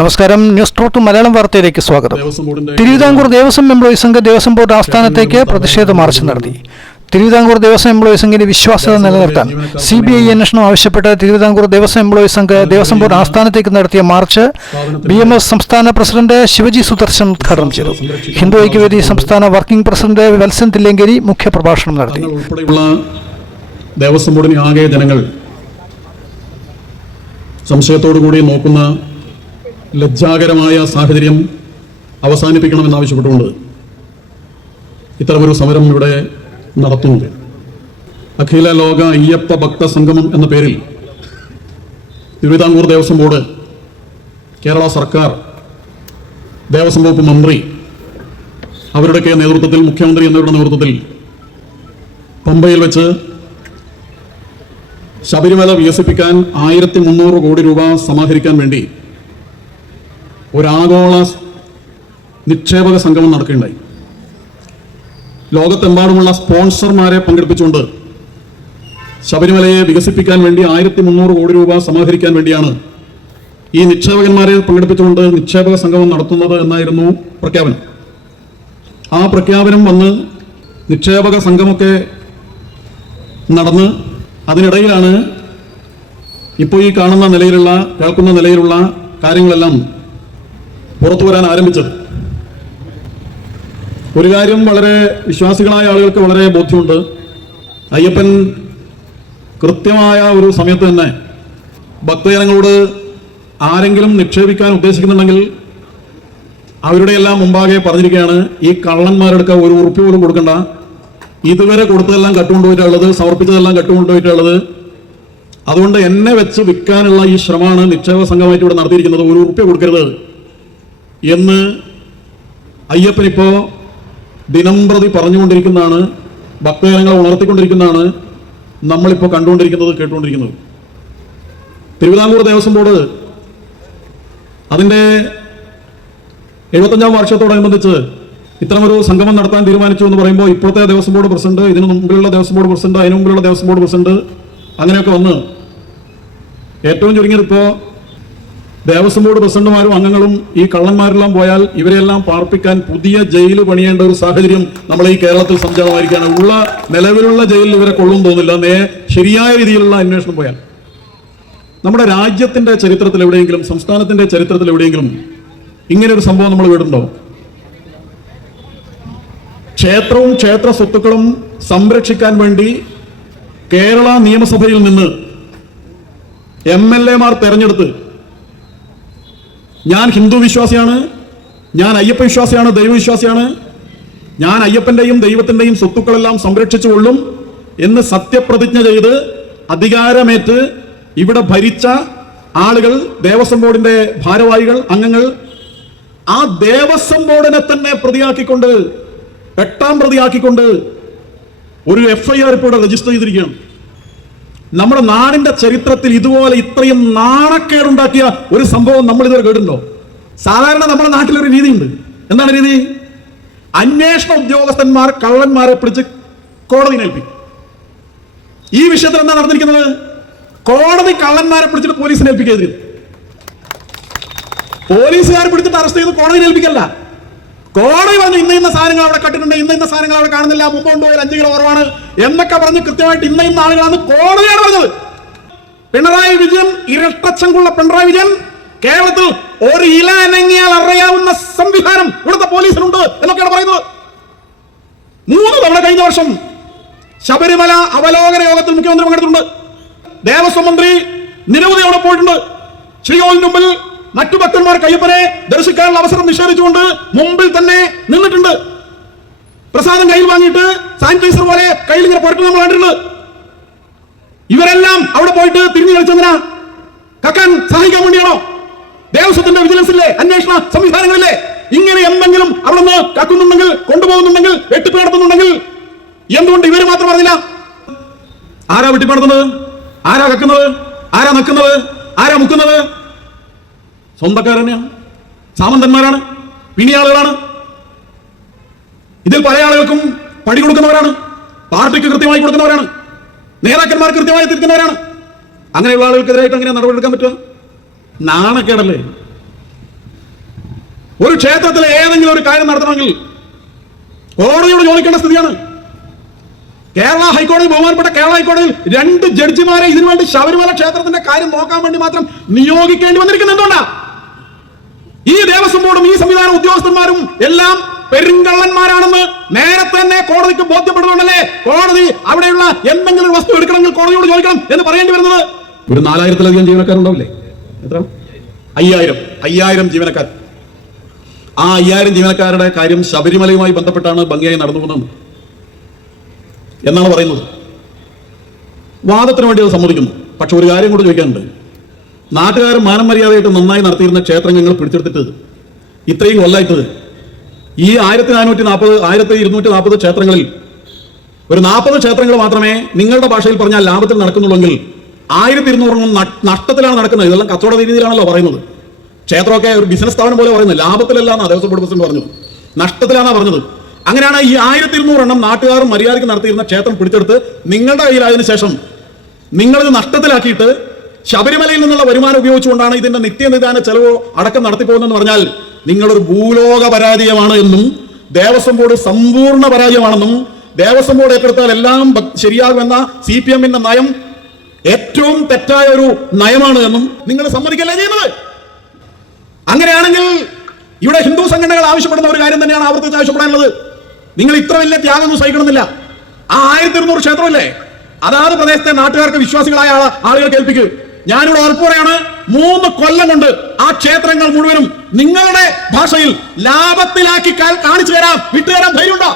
നമസ്കാരം. News trot Malayalam വാർത്തയിലേക്ക് സ്വാഗതം. തിരുവിതാംകൂർ ദേവസ്വം എംപ്ലോയീസ് സംഘ ദേവസ്വം ബോർഡ് ആസ്ഥാനത്തേക്ക് പ്രതിഷേധ മാർച്ച് നടത്തി. തിരുവിതാംകൂർ ദേവസ്വം എംപ്ലോയീസ് സംഘിന്റെ വിശ്വാസ്യത നിലനിർത്താൻ സി ബി ഐ അന്വേഷണം ആവശ്യപ്പെട്ട് തിരുവിതാംകൂർ ദേവസ്വം എംപ്ലോയീസ് സംഘ് ദേവസ്വം ബോർഡ് ആസ്ഥാനത്തേക്ക് നടത്തിയ മാർച്ച് ബി എം എസ് സംസ്ഥാന പ്രസിഡന്റ് ശിവജി സുദർശൻ ഉദ്ഘാടനം ചെയ്തു. ഹിന്ദു ഐക്യവേദി സംസ്ഥാന വർക്കിംഗ് പ്രസിഡന്റ് വത്സൻ തില്ലങ്കേരി മുഖ്യപ്രഭാഷണം നടത്തി. ദേവസ്വം ബോർഡിനെ ആകെ ജനങ്ങൾ സംശയത്തോടു കൂടി നോക്കുന്ന ലജ്ജാകരമായ സാഹചര്യം അവസാനിപ്പിക്കണമെന്നാവശ്യപ്പെട്ടുകൊണ്ട് ഇത്തരമൊരു സമരം ഇവിടെ നടത്തുന്നുണ്ട്. അഖില ലോക അയ്യപ്പ ഭക്ത സംഗമം എന്ന പേരിൽ തിരുവിതാംകൂർ ദേവസ്വം ബോർഡ് കേരള സർക്കാർ ദേവസ്വം വകുപ്പ് മന്ത്രി അവരുടെയൊക്കെ നേതൃത്വത്തിൽ മുഖ്യമന്ത്രി എന്നിവരുടെ നേതൃത്വത്തിൽ പമ്പയിൽ വെച്ച് ശബരിമല വികസിപ്പിക്കാൻ ആയിരത്തി മുന്നൂറ് കോടി രൂപ സമാഹരിക്കാൻ വേണ്ടി ഒരാഗോള നിക്ഷേപക സംഗമം നടക്കുകയുണ്ടായി. ലോകത്തെമ്പാടുമുള്ള സ്പോൺസർമാരെ പങ്കെടുപ്പിച്ചുകൊണ്ട് ശബരിമലയെ വികസിപ്പിക്കാൻ വേണ്ടി ആയിരത്തി മുന്നൂറ് കോടി രൂപ സമാഹരിക്കാൻ വേണ്ടിയാണ് ഈ നിക്ഷേപകന്മാരെ പങ്കെടുപ്പിച്ചുകൊണ്ട് നിക്ഷേപക സംഗമം നടത്തുന്നത് എന്നായിരുന്നു പ്രഖ്യാപനം. ആ പ്രഖ്യാപനം വന്ന് നിക്ഷേപക സംഘമൊക്കെ നടന്ന് അതിനിടയിലാണ് ഇപ്പോൾ ഈ കാണുന്ന നിലയിലുള്ള കേൾക്കുന്ന നിലയിലുള്ള കാര്യങ്ങളെല്ലാം പുറത്തു വരാൻ ആരംഭിച്ചത്? ഒരു കാര്യം വളരെ വിശ്വാസികളായ ആളുകൾക്ക് വളരെ ബോധ്യമുണ്ട്. അയ്യപ്പൻ കൃത്യമായ ഒരു സമയത്ത് തന്നെ ഭക്തജനങ്ങളോട് ആരെങ്കിലും നിക്ഷേപിക്കാൻ ഉദ്ദേശിക്കുന്നുണ്ടെങ്കിൽ അവരുടെ എല്ലാം മുമ്പാകെ പറഞ്ഞിരിക്കുകയാണ് ഈ കള്ളന്മാരെടുക്ക ഒരു ഉറുപ്പ് പോലും കൊടുക്കണ്ട. ഇതുവരെ കൊടുത്തതെല്ലാം കട്ടുകൊണ്ടുപോയിട്ടുള്ളത് സമർപ്പിച്ചതെല്ലാം കട്ടുകൊണ്ടുപോയിട്ടുള്ളത്. അതുകൊണ്ട് എന്നെ വെച്ച് വിൽക്കാനുള്ള ഈ ശ്രമമാണ് നിക്ഷേപ സംഘമായിട്ട് ഇവിടെ നടത്തിയിരിക്കുന്നത്. ഒരു ഉറുപ്പ്യ കൊടുക്കരുത്. എന്ന് അയ്യപ്പൻ ഇപ്പോ ദിനം പ്രതി പറഞ്ഞുകൊണ്ടിരിക്കുന്നതാണ് ഭക്തജനങ്ങളെ ഉണർത്തിക്കൊണ്ടിരിക്കുന്നതാണ് നമ്മളിപ്പോൾ കണ്ടുകൊണ്ടിരിക്കുന്നത് കേട്ടുകൊണ്ടിരിക്കുന്നത്. തിരുവിതാംകൂർ ദേവസ്വം ബോർഡ് അതിന്റെ എഴുപത്തഞ്ചാം വർഷത്തോടനുബന്ധിച്ച് ഇത്തരമൊരു സംഗമം നടത്താൻ തീരുമാനിച്ചു എന്ന് പറയുമ്പോൾ ഇപ്പോഴത്തെ ദേവസ്വം ബോർഡ് പ്രസിഡന്റ് ഇതിനു മുമ്പിലുള്ള ദേവസ്വം ബോർഡ് പ്രസിഡന്റ് അതിനു മുമ്പിലുള്ള ദേവസ്വം ബോർഡ് പ്രസിഡന്റ് അങ്ങനെയൊക്കെ വന്ന് ഏറ്റവും ചുരുങ്ങിയത് ഇപ്പോ ദേവസ്വം ബോർഡ് പ്രസിഡന്റുമാരും അംഗങ്ങളും ഈ കള്ളന്മാരെല്ലാം പോയാൽ ഇവരെല്ലാം പാർപ്പിക്കാൻ പുതിയ ജയിൽ പണിയേണ്ട ഒരു സാഹചര്യം നമ്മൾ ഈ കേരളത്തിൽ സംജാതമായിരിക്കുകയാണ്. ഉള്ള നിലവിലുള്ള ജയിലിൽ ഇവരെ കൊള്ളും തോന്നില്ല നേ ശരിയായ രീതിയിലുള്ള അന്വേഷണം പോയാൽ. നമ്മുടെ രാജ്യത്തിന്റെ ചരിത്രത്തിൽ എവിടെയെങ്കിലും സംസ്ഥാനത്തിന്റെ ചരിത്രത്തിൽ എവിടെയെങ്കിലും ഇങ്ങനെ ഒരു സംഭവം നമ്മൾ വീടുണ്ടോ? ക്ഷേത്രവും ക്ഷേത്ര സ്വത്തുക്കളും സംരക്ഷിക്കാൻ വേണ്ടി കേരള നിയമസഭയിൽ നിന്ന് എം എൽ എമാർ തെരഞ്ഞെടുത്ത് ഞാൻ ഹിന്ദു വിശ്വാസിയാണ് ഞാൻ അയ്യപ്പ വിശ്വാസിയാണ് ദൈവവിശ്വാസിയാണ് ഞാൻ അയ്യപ്പന്റെയും ദൈവത്തിന്റെയും സ്വത്തുക്കളെല്ലാം സംരക്ഷിച്ചുകൊള്ളും എന്ന് സത്യപ്രതിജ്ഞ ചെയ്ത് അധികാരമേറ്റ് ഇവിടെ ഭരിച്ച ആളുകൾ ദേവസ്വം ബോർഡിന്റെ ഭാരവാഹികൾ അംഗങ്ങൾ ആ ദേവസ്വം ബോർഡിനെ തന്നെ പ്രതിയാക്കിക്കൊണ്ട് എട്ടാം പ്രതിയാക്കിക്കൊണ്ട് ഒരു എഫ്ഐആർ ഇപ്പോൾ രജിസ്റ്റർ ചെയ്തിരിക്കുകയാണ്. നമ്മുടെ നാടിന്റെ ചരിത്രത്തിൽ ഇതുപോലെ ഇത്രയും നാണക്കേടുണ്ടാക്കിയ ഒരു സംഭവം നമ്മൾ ഇതുവരെ കേട്ടിട്ടുണ്ടോ? സാധാരണ നമ്മുടെ നാട്ടിലൊരു രീതിയുണ്ട്. എന്താണ് രീതി? അന്വേഷണ ഉദ്യോഗസ്ഥന്മാർ കള്ളന്മാരെ പിടിച്ച് കോടതിയിൽ ഏൽപ്പിക്കും. ഈ വിഷയത്തിൽ എന്താ നടന്നിരിക്കുന്നത്? കോടതി കള്ളന്മാരെ പിടിച്ചിട്ട് പോലീസിനെ ഏൽപ്പിക്കുക പോലീസുകാർ പിടിച്ചിട്ട് അറസ്റ്റ് ചെയ്ത് കോടതിയിൽ ഏൽപ്പിക്കല്ല. കോടതി പറഞ്ഞു ഇന്ന ഇന്ന സാധനങ്ങൾ അവിടെ കട്ടിട്ടുണ്ട് ഇന്ന ഇന്ന സാധനങ്ങൾ അവിടെ കാണുന്നില്ല മുമ്പ് കൊണ്ടുപോയി അഞ്ച് കിലോ കുറവാണ് എന്നൊക്കെ പറഞ്ഞ് കൃത്യമായിട്ട് ഇന്ന ഇന്ന ആളുകളാണ് കോടതിയാണ് പറഞ്ഞത്. പിണറായി വിജയൻ ഇരട്ടച്ചങ്കുള്ള പിണറായി വിജയൻ കേരളത്തിൽ ഒരു ഇല അനങ്ങിയാൽ അറിയാവുന്ന സംവിധാനം ഇവിടുത്തെ പോലീസിനുണ്ട് എന്നൊക്കെയാണ് പറയുന്നത്. മൂന്ന് തവണ കഴിഞ്ഞ വർഷം ശബരിമല അവലോകന യോഗത്തിൽ മുഖ്യമന്ത്രി പങ്കെടുത്തിട്ടുണ്ട്. ദേവസ്വം മന്ത്രി നിരവധി അവിടെ പോയിട്ടുണ്ട്. ശ്രീകോവിലിന് മുമ്പിൽ മറ്റു ഭക്തന്മാർ കയ്യപ്പനെ ദർശിക്കാനുള്ള അവസരം നിഷേധിച്ചുകൊണ്ട് മുമ്പിൽ തന്നെ നിന്നിട്ടുണ്ട്. പ്രസാദം കയ്യിൽ വാങ്ങിയിട്ട് സാനിറ്റൈസർ പോലെ കയ്യിൽ ഇങ്ങനെ പുറത്ത് നമ്മൾ കണ്ടിട്ടുണ്ട്. ഇവരെല്ലാം അവിടെ പോയിട്ട് തിരിഞ്ഞു കളിച്ചെന്തിനാ? കക്കാൻ സഹായിക്കാൻ വേണ്ടിയാണോ? ദേവസ്വത്തിന്റെ വിജിലൻസ് ഇല്ലേ അന്വേഷണ സംവിധാനങ്ങളില്ലേ ഇങ്ങനെ എന്തെങ്കിലും അവിടെ നിന്ന് കക്കുന്നുണ്ടെങ്കിൽ കൊണ്ടുപോകുന്നുണ്ടെങ്കിൽ വെട്ടിപ്പ് നടത്തുന്നുണ്ടെങ്കിൽ എന്തുകൊണ്ട് ഇവർ മാത്രം പറഞ്ഞില്ല? ആരാ വെട്ടിപ്പ് നടത്തുന്നത്? ആരാ കക്കുന്നത്? ആരാ നക്കുന്നത്? ആരാ മുക്കുന്നത്? സ്വന്തക്കാർ തന്നെയാണ് സാമന്തന്മാരാണ്. പിണി ആളുകളാണ് ഇതിൽ പല ആളുകൾക്കും പടി കൊടുക്കുന്നവരാണ്. പാർട്ടിക്ക് കൃത്യമായി കൊടുക്കുന്നവരാണ്. നേതാക്കന്മാർ കൃത്യമായി തിരിക്കുന്നവരാണ് അങ്ങനെയുള്ള ആളുകൾക്കെതിരായിട്ട് അങ്ങനെ നടപടിയെടുക്കാൻ പറ്റുക? നാണക്കേടല്ലേ? ഒരു ക്ഷേത്രത്തിൽ ഏതെങ്കിലും ഒരു കാര്യം നടത്തണമെങ്കിൽ കോടതിയോട് ചോദിക്കേണ്ട സ്ഥിതിയാണ്. കേരള ഹൈക്കോടതി ബഹുമാനപ്പെട്ട കേരള ഹൈക്കോടതിയിൽ രണ്ട് ജഡ്ജിമാരെ ഇതിനുവേണ്ടി ശബരിമല ക്ഷേത്രത്തിന്റെ കാര്യം നോക്കാൻ വേണ്ടി മാത്രം നിയോഗിക്കേണ്ടി വന്നിരിക്കുന്നത് എന്തുകൊണ്ടാ? ഈ ദേവസ്വം ബോർഡും ഈ സംവിധാന ഉദ്യോഗസ്ഥന്മാരും എല്ലാം പെരുങ്കള്ളന്മാരാണെന്ന് നേരത്തെ തന്നെ കോടതിക്ക് ബോധ്യപ്പെടുന്നുണ്ടല്ലേ? കോടതി അവിടെയുള്ള എന്തെങ്കിലും വസ്തു എടുക്കണമെങ്കിൽ കോടതിയോട് ചോദിക്കണം എന്ന് പറയേണ്ടി വരുന്നത്. ഒരു നാലായിരത്തിലധികം ജീവനക്കാരുണ്ടാവില്ലേ? എത്ര? അയ്യായിരം. അയ്യായിരം ജീവനക്കാർ. ആ അയ്യായിരം ജീവനക്കാരുടെ കാര്യം ശബരിമലയുമായി ബന്ധപ്പെട്ടാണ് ഭംഗിയായി നടന്നു പോകുന്നത്. എന്നാണ് പറയുന്നത്. വാദത്തിന് വേണ്ടി അത് സമ്മതിക്കുന്നു. പക്ഷെ ഒരു കാര്യം കൂടെ ചോദിക്കാനുണ്ട്. നാട്ടുകാർ മാനം മര്യാദയായിട്ട് നന്നായി നടത്തിയിരുന്ന ക്ഷേത്രങ്ങൾ നിങ്ങൾ പിടിച്ചെടുത്തിട്ട് ഇത്രയും കൊല്ലായിട്ടത്. ഈ ആയിരത്തി നാനൂറ്റി നാൽപ്പത് ആയിരത്തി ഇരുന്നൂറ്റി നാൽപ്പത് ക്ഷേത്രങ്ങളിൽ ഒരു നാൽപ്പത് ക്ഷേത്രങ്ങൾ മാത്രമേ നിങ്ങളുടെ ഭാഷയിൽ പറഞ്ഞാൽ ലാഭത്തിൽ നടക്കുന്നുള്ളെങ്കിൽ ആയിരത്തി ഇരുന്നൂറെണ്ണം നഷ്ടത്തിലാണ് നടക്കുന്നത്. ഇതെല്ലാം കച്ചവട രീതിയിലാണല്ലോ പറയുന്നത്. ക്ഷേത്രമൊക്കെ ഒരു ബിസിനസ് സ്ഥാപനം പോലെ പറയുന്നത്. ലാഭത്തിലല്ല എന്നാ ദേവസ്വം ബോർഡ് പ്രസിഡന്റ് പറഞ്ഞത്. നഷ്ടത്തിലാണ് പറഞ്ഞത്. അങ്ങനെയാണ് ഈ ആയിരത്തി ഇരുന്നൂറെണ്ണം നാട്ടുകാർ മര്യാദയ്ക്ക് നടത്തിയിരുന്ന ക്ഷേത്രം പിടിച്ചെടുത്ത് നിങ്ങളുടെ കയ്യിലായതിനു ശേഷം നിങ്ങളിത് നഷ്ടത്തിലാക്കിയിട്ട് ശബരിമലയിൽ നിന്നുള്ള വരുമാനം ഉപയോഗിച്ചുകൊണ്ടാണ് ഇതിന്റെ നിത്യനിദാന ചെലവ് അടക്കം നടത്തിപ്പോകുന്നതെന്ന് പറഞ്ഞാൽ നിങ്ങളൊരു ഭൂലോക പരാജയമാണ് എന്നും ദേവസ്വം ബോർഡ് സമ്പൂർണ പരാജയമാണെന്നും ദേവസ്വം ബോർഡ് ഏറ്റെടുത്താൽ എല്ലാം ശരിയാകുമെന്ന സി പി എമ്മിന്റെ നയം ഏറ്റവും തെറ്റായ ഒരു നയമാണ് എന്നും നിങ്ങൾ സമ്മതിക്കല്ലേ ചെയ്യുന്നത്? അങ്ങനെയാണെങ്കിൽ ഇവിടെ ഹിന്ദു സംഘടനകൾ ആവശ്യപ്പെടുന്ന ഒരു കാര്യം തന്നെയാണ് ആവർത്തിച്ച് ആവശ്യപ്പെടാനുള്ളത്. നിങ്ങൾ ഇത്ര വലിയ ത്യാഗമൊന്നും സഹിക്കണമെന്നില്ല. ആ ആയിരത്തി ഇരുന്നൂറ് ക്ഷേത്രമല്ലേ? അതാത് പ്രദേശത്തെ നാട്ടുകാർക്ക് വിശ്വാസികളായ ആളുകൾ കേൾപ്പിക്ക്. ഞാനിവിടെ ഉറപ്പ് പറയാണ് മൂന്ന് കൊല്ലം കൊണ്ട് ആ ക്ഷേത്രങ്ങൾ മുഴുവനും നിങ്ങളുടെ ഭാഷയിൽ ലാഭത്തിലാക്കി കാണിച്ചു തരാം വിട്ടുതരാൻ ധൈര്യമുണ്ടോ?